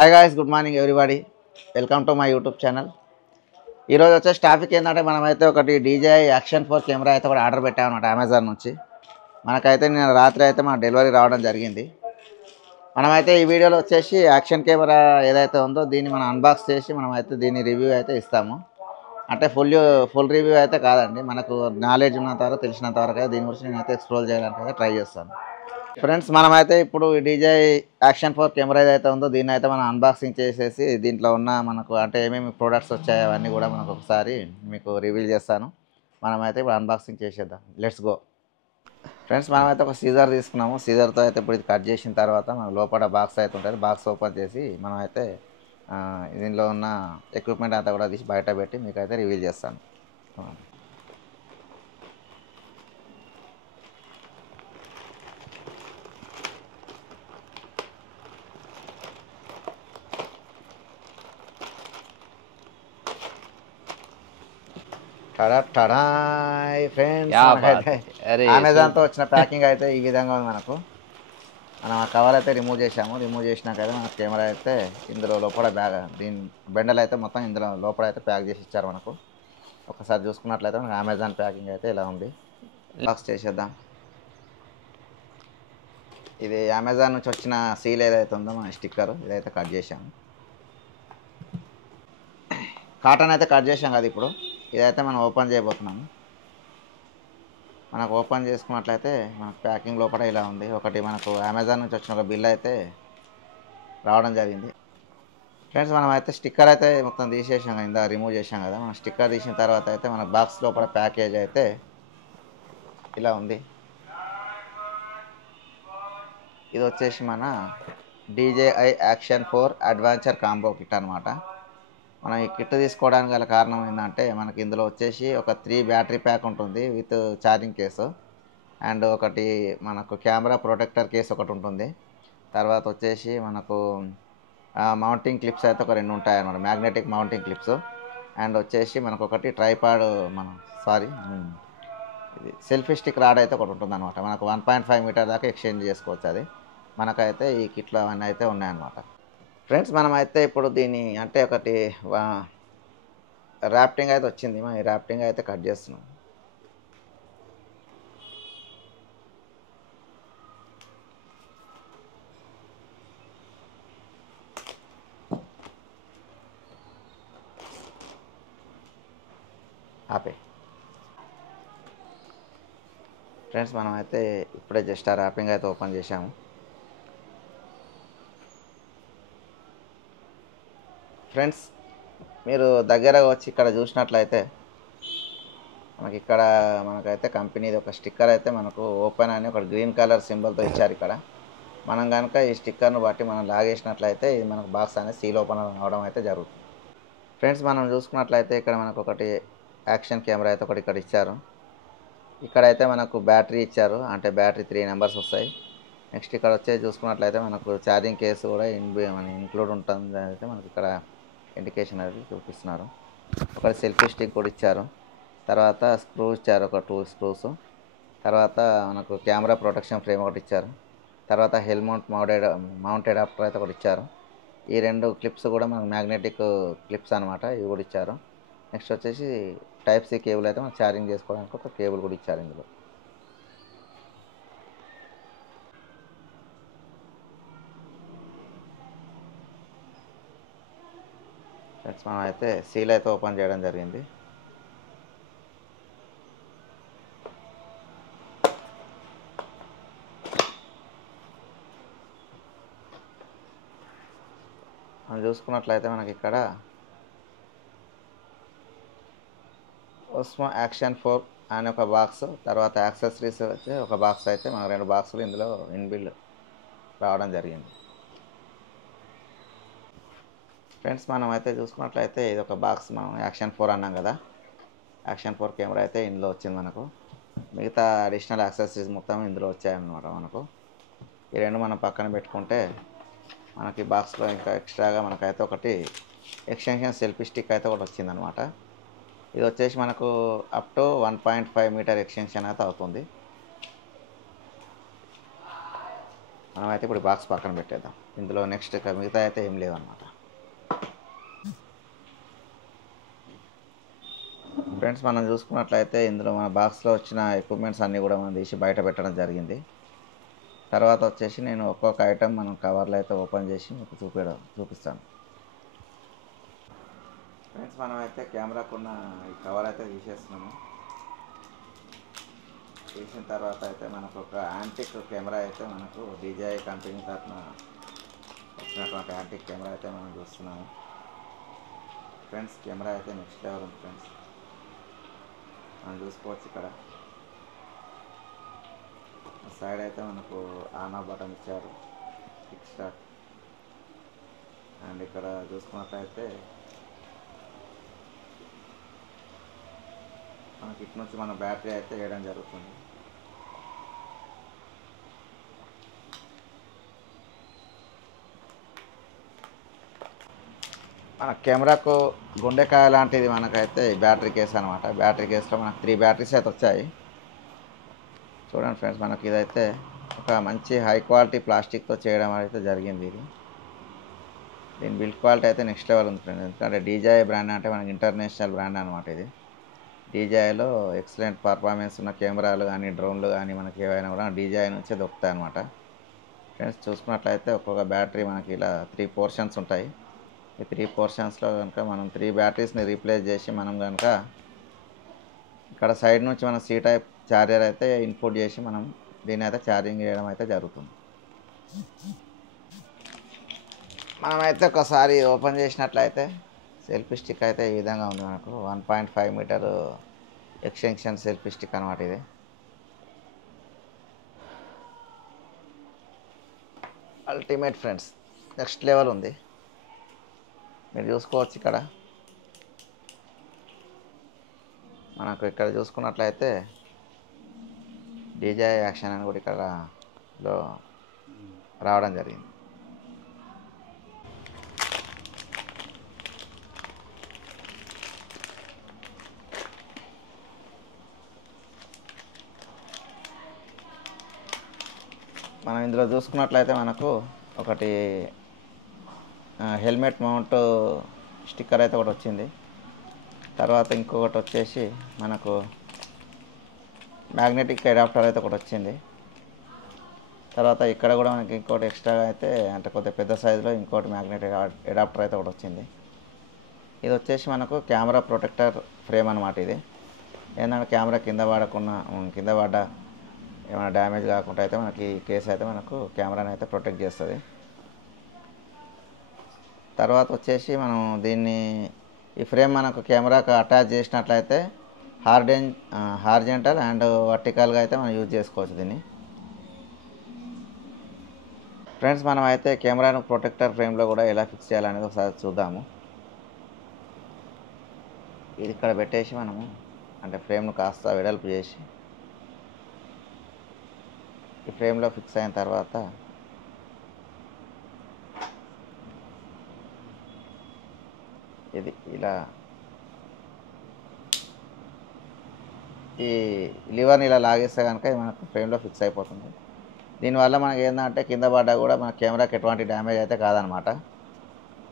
Hi guys, good morning everybody. Welcome to my YouTube channel. ఈరోజు వచ్చేసి topic ఏంటంటే మనమైతే ఒకటి DJI యాక్షన్ 4 కెమెరా అయితే ఒకటి ఆర్డర్ పెట్టామన్నమాట అమెజాన్ నుంచి. మనకైతే నేను రాత్రి అయితే మన డెలివరీ రావడం జరిగింది. మనమైతే ఈ వీడియోలో వచ్చేసి యాక్షన్ కెమెరా ఏదైతే ఉందో దీన్ని మనం అన్బాక్స్ చేసి మనమైతే దీన్ని రివ్యూ అయితే ఇస్తాము. అంటే ఫుల్ రివ్యూ అయితే కాదండి, మనకు నాలెడ్జ్ ఉన్నంత వరకు తెలిసినంత వరకు దీని గురించి నేనైతే ఎక్స్ప్లోర్ చేయడానికి అయితే ట్రై చేస్తాను. ఫ్రెండ్స్, మనమైతే ఇప్పుడు DJI యాక్షన్ 4 కెమెరా ఏదైతే ఉందో దీన్ని అయితే మనం అన్బాక్సింగ్ చేసేసి దీంట్లో ఉన్న మనకు అంటే ఏమేమి ప్రోడక్ట్స్ వచ్చాయో అవన్నీ కూడా మనకు ఒకసారి మీకు రివీల్ చేస్తాను. మనమైతే ఇప్పుడు అన్బాక్సింగ్ చేసేద్దాం. Let's go. ఫ్రెండ్స్, మనమైతే ఒక సీజర్ తీసుకున్నాము. సీజర్తో అయితే ఇప్పుడు ఇది కట్ చేసిన తర్వాత మన లోపల బాక్స్ అయితే ఉంటుంది. బాక్స్ ఓపెన్ చేసి మనమైతే దీనిలో ఉన్న ఎక్విప్మెంట్ అంతా కూడా తీసి బయట పెట్టి మీకైతే రివీల్ చేస్తాను. ఫ్రెండ్స్, అమెజాన్తో వచ్చిన ప్యాకింగ్ అయితే ఈ విధంగా ఉంది. మనం ఆ కవర్ అయితే రిమూవ్ చేసాము. రిమూవ్ చేసినాక అయితే మన కెమెరా అయితే ఇందులో లోపల దీని బెండలు అయితే మొత్తం ఇందులో లోపల అయితే ప్యాక్ చేసి ఇచ్చారు మనకు. ఒకసారి చూసుకున్నట్లయితే మనకు అమెజాన్ ప్యాకింగ్ అయితే ఇలా ఉంది. బాక్స్ చేసేద్దాం. ఇది అమెజాన్ నుంచి వచ్చిన సీల్ ఏదైతే ఉందో మన స్టిక్కర్ ఇదైతే కట్ చేసాము. కాటన్ అయితే కట్ చేసాం కదా. ఇప్పుడు ఇదైతే మనం ఓపెన్ చేయబోతున్నాము. మనకు ఓపెన్ చేసుకున్నట్లయితే మనకు ప్యాకింగ్ లోపల ఇలా ఉంది. ఒకటి మనకు అమెజాన్ నుంచి వచ్చిన ఒక బిల్ అయితే రావడం జరిగింది. ఫ్రెండ్స్, మనం అయితే స్టిక్కర్ అయితే మొత్తం తీసేసాం కదా, ఇందా రిమూవ్ చేసాం కదా. మనం స్టిక్కర్ తీసిన తర్వాత అయితే మన బాక్స్ లోపల ప్యాకేజ్ అయితే ఇలా ఉంది. ఇది వచ్చేసి మన DJI action 4 adventure combo kit అనమాట. మనం ఈ కిట్ తీసుకోవడానికి గల కారణం ఏంటంటే మనకి ఇందులో వచ్చేసి ఒక 3 బ్యాటరీ ప్యాక్ ఉంటుంది విత్ ఛార్జింగ్ కేసు, అండ్ ఒకటి మనకు కెమెరా ప్రొటెక్టర్ కేసు ఒకటి ఉంటుంది. తర్వాత వచ్చేసి మనకు మౌంటింగ్ క్లిప్స్ అయితే ఒక 2 ఉంటాయి అన్నమాట, మ్యాగ్నెటిక్ మౌంటింగ్ క్లిప్స్. అండ్ వచ్చేసి మనకు ఒకటి ట్రైపాడ్ ఇది సెల్ఫీ స్టిక్ రాడ్ అయితే ఒకటి ఉంటుంది అనమాట. మనకు 1.5 మీటర్ దాకా ఎక్స్చేంజ్ చేసుకోవచ్చు. అది మనకైతే ఈ కిట్లో అవన్నీ అయితే ఉన్నాయన్నమాట. ఫ్రెండ్స్, మనమైతే ఇప్పుడు దీన్ని అంటే ఒకటి ర్యాప్టింగ్ అయితే వచ్చింది. మనం ఈ ర్యాప్టింగ్ అయితే కట్ చేస్తున్నాం. ఆపే ఫ్రెండ్స్, మనమైతే ఇప్పుడే జస్ట్ ఆ ర్యాపింగ్ అయితే ఓపెన్ చేసాము. ఫ్రెండ్స్, మీరు దగ్గరగా వచ్చి ఇక్కడ చూసినట్లయితే మనకైతే కంపెనీది ఒక స్టిక్కర్ అయితే మనకు ఓపెన్ అని ఒక గ్రీన్ కలర్ సింబల్తో ఇచ్చారు ఇక్కడ. మనం కనుక ఈ స్టిక్కర్ను బట్టి మనం లాగేసినట్లయితే ఇది మనకు బాక్స్ అనేది సీల్ ఓపెన్ అవడం అయితే జరుగుతుంది. ఫ్రెండ్స్, మనం చూసుకున్నట్లయితే ఇక్కడ మనకు ఒకటి యాక్షన్ కెమెరా అయితే ఒకటి ఇక్కడ ఇచ్చారు. ఇక్కడైతే మనకు బ్యాటరీ ఇచ్చారు, అంటే బ్యాటరీ 3 నెంబర్స్ వస్తాయి. నెక్స్ట్ ఇక్కడ వచ్చేసి చూసుకున్నట్లయితే మనకు ఛార్జింగ్ కేసు కూడా ఇంక్లూడ్ ఉంటుంది. అయితే మనకి ఇక్కడ ఇండికేషన్ అనేది చూపిస్తున్నారు. ఒకటి సెల్ఫీ స్టిక్ కూడా ఇచ్చారు. తర్వాత స్క్రూ ఇచ్చారు, ఒక 2 స్క్రూస్. తర్వాత మనకు కెమెరా ప్రొటెక్షన్ ఫ్రేమ్ ఒకటి ఇచ్చారు. తర్వాత మౌంట్ అడాప్టర్ అయితే ఒకటి ఇచ్చారు. ఈ 2 క్లిప్స్ కూడా మనకు మ్యాగ్నెటిక్ క్లిప్స్ అనమాట, ఇవి కూడా ఇచ్చారు. నెక్స్ట్ వచ్చేసి Type-C కేబుల్ అయితే మనం ఛార్జింగ్ చేసుకోవడానికి ఒక కేబుల్ కూడా ఇచ్చారు ఇందులో. ఫ్రెండ్స్, మనం అయితే సీల్ అయితే ఓపెన్ చేయడం జరిగింది. మనం చూసుకున్నట్లయితే మనకి ఇక్కడ ఓస్మో యాక్షన్ 4 అనే ఒక బాక్స్, తర్వాత యాక్సెసరీస్ వచ్చి ఒక బాక్స్ అయితే మనకు 2 బాక్సులు ఇందులో ఇన్బిల్డ్ రావడం జరిగింది. ఫ్రెండ్స్, మనం అయితే చూసుకున్నట్లయితే ఇది ఒక బాక్స్. మనం యాక్షన్ 4 అన్నాం కదా, యాక్షన్ 4 కెమెరా అయితే ఇందులో వచ్చింది. మనకు మిగతా అడిషనల్ యాక్సెసరీస్ మొత్తం ఇందులో వచ్చాయన్నమాట. మనకు ఈ 2 మనం పక్కన పెట్టుకుంటే మనకి బాక్స్లో ఇంకా ఎక్స్ట్రాగా మనకైతే ఒకటి ఎక్స్టెన్షన్ సెల్ఫీ స్టిక్ అయితే ఒకటి వచ్చిందనమాట. ఇది వచ్చేసి మనకు అప్ టు 1.5 మీటర్ ఎక్స్టెన్షన్ అయితే అవుతుంది. మనమైతే ఇప్పుడు బాక్స్ పక్కన పెట్టేద్దాం. ఇందులో నెక్స్ట్ ఇక మిగతా అయితే ఏం లేవన్నమాట. ఫ్రెండ్స్ మనం చూసుకున్నట్లయితే ఇందులో మన బాక్స్లో వచ్చిన ఎక్విప్మెంట్స్ అన్నీ కూడా మనం తీసి బయట పెట్టడం జరిగింది. తర్వాత వచ్చేసి నేను ఒక్కొక్క ఐటెం మనం కవర్లో అయితే ఓపెన్ చేసి మీకు చూపిస్తాను. ఫ్రెండ్స్ మనమైతే కెమెరాకున్న ఈ కవర్ అయితే తీసేస్తున్నాము. తీసిన తర్వాత అయితే మనకు ఒక యాంటిక్ కెమెరా అయితే మనకు DJI కంపెనీ తరఫున వచ్చినటువంటి యాంటిక్ కెమెరా అయితే మనం చూస్తున్నాము. ఫ్రెండ్స్ కెమెరా అయితే నెక్స్ట్ లెవెల్ ఉంది ఫ్రెండ్స్. మనం చూసుకోవచ్చు ఇక్కడ సైడ్ అయితే మనకు ఆన్ ఆఫ్ బటన్ ఇచ్చారు, కిక్ స్టార్ట్. అండ్ ఇక్కడ చూసుకున్నట్లయితే మనకి ఇటు నుంచి మన బ్యాటరీ అయితే వేయడం జరుగుతుంది. మన కెమెరాకు గుండెకాయ లాంటిది మనకైతే బ్యాటరీ కేస్ అనమాట. బ్యాటరీ కేసులో మనకు 3 బ్యాటరీస్ అయితే వచ్చాయి. చూడండి ఫ్రెండ్స్, మనకి ఇదైతే ఒక మంచి హై క్వాలిటీ ప్లాస్టిక్తో చేయడం అయితే జరిగింది. దీని బిల్డ్ క్వాలిటీ అయితే నెక్స్ట్ లెవెల్ ఉంది ఫ్రెండ్స్. ఎందుకంటే DJI బ్రాండ్ అంటే మనకి ఇంటర్నేషనల్ బ్రాండ్ అనమాట. ఇది DJIలో ఎక్సలెంట్ పర్ఫార్మెన్స్ ఉన్న కెమెరాలు కానీ డ్రోన్లు కానీ మనకి ఏవైనా కూడా DJI నుంచే దొరుకుతాయి అనమాట. ఫ్రెండ్స్ చూసుకున్నట్లయితే ఒక్కొక్క బ్యాటరీ మనకి ఇలా 3 పోర్షన్స్ ఉంటాయి. ఈ 3 పోర్షన్స్లో కనుక మనం 3 బ్యాటరీస్ని రీప్లేస్ చేసి మనం కనుక ఇక్కడ సైడ్ నుంచి మనం C టైప్ ఛార్జర్ అయితే ఇన్పుట్ చేసి మనం దీన్ని అయితే ఛార్జింగ్ చేయడం అయితే జరుగుతుంది. మనమైతే ఒకసారి ఓపెన్ చేసినట్లయితే సెల్ఫీ స్టిక్ అయితే ఈ విధంగా ఉంది. మనకు 1.5 మీటర్ ఎక్స్టెన్షన్ సెల్ఫీ స్టిక్ అనమాట. ఇది అల్టిమేట్ ఫ్రెండ్స్, నెక్స్ట్ లెవెల్ ఉంది. మీరు చూసుకోవచ్చు ఇక్కడ మనకు ఇక్కడ చూసుకున్నట్లయితే DJI యాక్షన్ అని కూడా ఇక్కడ రావడం జరిగింది. మనం ఇందులో చూసుకున్నట్లయితే మనకు ఒకటి హెల్మెట్ మౌంట్ స్టిక్కర్ అయితే ఒకటి వచ్చింది. తర్వాత ఇంకొకటి వచ్చేసి మనకు మ్యాగ్నెటిక్ అడాప్టర్ అయితే ఒకటి వచ్చింది. తర్వాత ఇక్కడ కూడా మనకి ఇంకోటి ఎక్స్ట్రా అయితే అంటే కొద్దిగా పెద్ద సైజులో ఇంకోటి మ్యాగ్నెటిక్ అడాప్టర్ అయితే ఒకటి వచ్చింది. ఇది వచ్చేసి మనకు కెమెరా ప్రొటెక్టర్ ఫ్రేమ్ అనమాట. ఇది ఏంటంటే కెమెరా కింద పడ్డ ఏమైనా డ్యామేజ్ కాకుండా అయితే మనకి ఈ కేసు అయితే మనకు కెమెరాని అయితే ప్రొటెక్ట్ చేస్తుంది. తర్వాత వచ్చేసి మనం దీన్ని ఈ ఫ్రేమ్ మనకు కెమెరాకు అటాచ్ చేసినట్లయితే హార్జెంటల్ అండ్ వర్టికల్గా అయితే మనం యూజ్ చేసుకోవచ్చు దీన్ని. ఫ్రెండ్స్ మనం అయితే కెమెరాను ప్రొటెక్టర్ ఫ్రేమ్లో కూడా ఎలా ఫిక్స్ చేయాలనేది ఒకసారి చూద్దాము. ఇది ఇక్కడ పెట్టేసి మనము అంటే ఫ్రేమ్ను కాస్త వెడల్పు చేసి ఈ ఫ్రేమ్లో ఫిక్స్ అయిన తర్వాత ఇది ఇలా ఈ లివర్ని ఇలా లాగేస్తే కనుక ఇది మనకు ఫ్రేమ్లో ఫిక్స్ అయిపోతుంది. దీనివల్ల మనకి ఏంటంటే కింద పడ్డా కూడా మన కెమెరాకి ఎటువంటి డ్యామేజ్ అయితే కాదనమాట.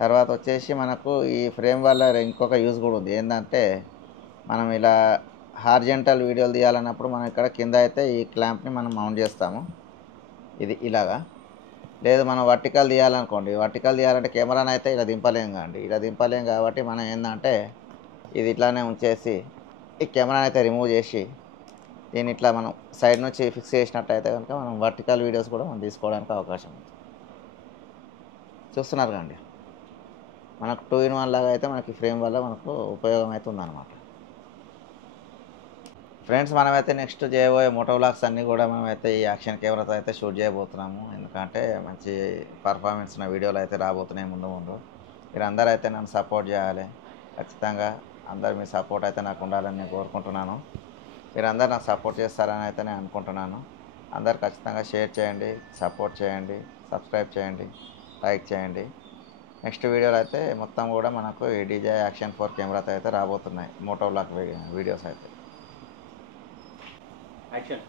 తర్వాత వచ్చేసి మనకు ఈ ఫ్రేమ్ వల్ల ఇంకొక యూజ్ కూడా ఉంది. ఏంటంటే మనం ఇలా హార్జెంటల్ వీడియోలు తీయాలన్నప్పుడు మనం ఇక్కడ కింద అయితే ఈ క్లాంప్ని మనం మౌంట్ చేస్తాము. ఇది ఇలాగా. లేదు మనం వర్టికల్ తీయాలనుకోండి, వర్టికల్ తీయాలంటే కెమెరాని అయితే ఇలా దింపలేం కాండి. ఇలా దింపలేం కాబట్టి మనం ఏంటంటే ఇది ఇట్లానే ఉంచేసి ఈ కెమెరాని అయితే రిమూవ్ చేసి దీన్ని ఇట్లా మనం సైడ్ నుంచి ఫిక్స్ చేసినట్టయితే కనుక మనం వర్టికల్ వీడియోస్ కూడా మనం తీసుకోవడానికి అవకాశం ఉంది. చూస్తున్నారు కండి, మనకు 2-in-1 లాగా అయితే మనకి ఫ్రేమ్ వల్ల మనకు ఉపయోగం అయితే ఉందన్నమాట. ఫ్రెండ్స్ మనమైతే నెక్స్ట్ చేయబోయే మోటో వ్లాగ్స్ అన్నీ కూడా మనమైతే ఈ యాక్షన్ కెమెరాతో అయితే షూట్ చేయబోతున్నాము. ఎందుకంటే మంచి పర్ఫార్మెన్స్ ఉన్న వీడియోలు అయితే రాబోతున్నాయి ముందు. మీరు అందరూ అయితే నన్ను సపోర్ట్ చేయాలి. ఖచ్చితంగా అందరు మీ సపోర్ట్ అయితే నాకు ఉండాలని నేను కోరుకుంటున్నాను. మీరందరూ నాకు సపోర్ట్ చేస్తారని అయితే నేను అనుకుంటున్నాను. అందరు ఖచ్చితంగా షేర్ చేయండి, సపోర్ట్ చేయండి, సబ్స్క్రైబ్ చేయండి, లైక్ చేయండి. నెక్స్ట్ వీడియోలో అయితే మొత్తం కూడా మనకు ఈ DJI యాక్షన్ 4 కెమెరాతో అయితే రాబోతున్నాయి మోటో వ్లాగ్ వీడియోస్ అయితే. యాక్షన్.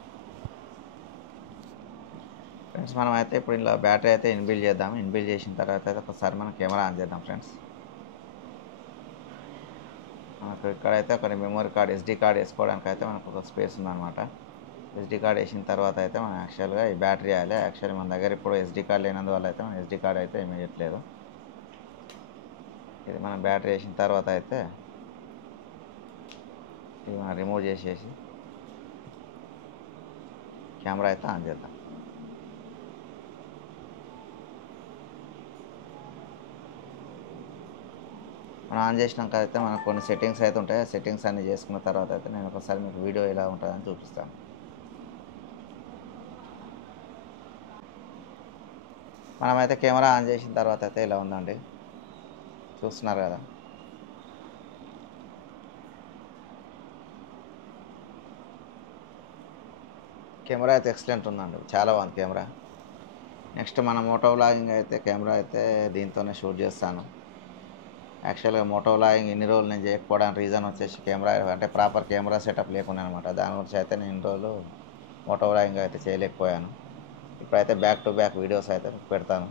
ఫ్రెండ్స్ మనమైతే ఇప్పుడు ఇలా బ్యాటరీ అయితే ఇన్బిల్డ్ చేద్దాం. ఇన్బిల్డ్ చేసిన తర్వాత అయితే ఒకసారి మనం కెమెరా ఆన్ చేద్దాం ఫ్రెండ్స్. మనకు ఇక్కడైతే ఒక మెమరీ కార్డ్ ఎస్డి కార్డ్ వేసుకోవడానికి అయితే మనకు ఒక స్పేస్ ఉందన్నమాట. ఎస్డి కార్డ్ వేసిన తర్వాత అయితే మనం యాక్చువల్గా ఈ బ్యాటరీ వేయాలి. యాక్చువల్లీ మన దగ్గర ఇప్పుడు ఎస్డి కార్డ్ లేనందువల్ల అయితే మనం ఎస్డి కార్డ్ అయితే ఏమీ చేయట్లేదు. ఇది మనం బ్యాటరీ వేసిన తర్వాత అయితే ఇది మనం రిమూవ్ చేసేసి కెమెరా అయితే ఆన్ చేద్దాం. మనం ఆన్ చేసినాక అయితే మనకు కొన్ని సెట్టింగ్స్ అయితే ఉంటాయి. ఆ సెట్టింగ్స్ అన్నీ చేసుకున్న తర్వాత అయితే నేను ఒకసారి మీకు వీడియో ఎలా ఉంటుందని చూపిస్తాను. మనమైతే కెమెరా ఆన్ చేసిన తర్వాత అయితే ఇలా ఉందండి, చూస్తున్నారు కదా. కెమెరా అయితే ఎక్సలెంట్ ఉందండి, చాలా బాగుంది కెమెరా. నెక్స్ట్ మన మోటో వ్లాగింగ్ అయితే కెమెరా అయితే దీంతోనే షూట్ చేస్తాను. యాక్చువల్గా మోటో వ్లాగింగ్ ఇన్ని రోజులు నేను చేయకపోవడానికి రీజన్ వచ్చేసి కెమెరా అంటే ప్రాపర్ కెమెరా సెటప్ లేకుండా అనమాట. దాని గురించి అయితే నేను ఇన్ని రోజులు మోటో వ్లాగింగ్ అయితే చేయలేకపోయాను. ఇప్పుడైతే బ్యాక్ టు బ్యాక్ వీడియోస్ అయితే పెడతాను.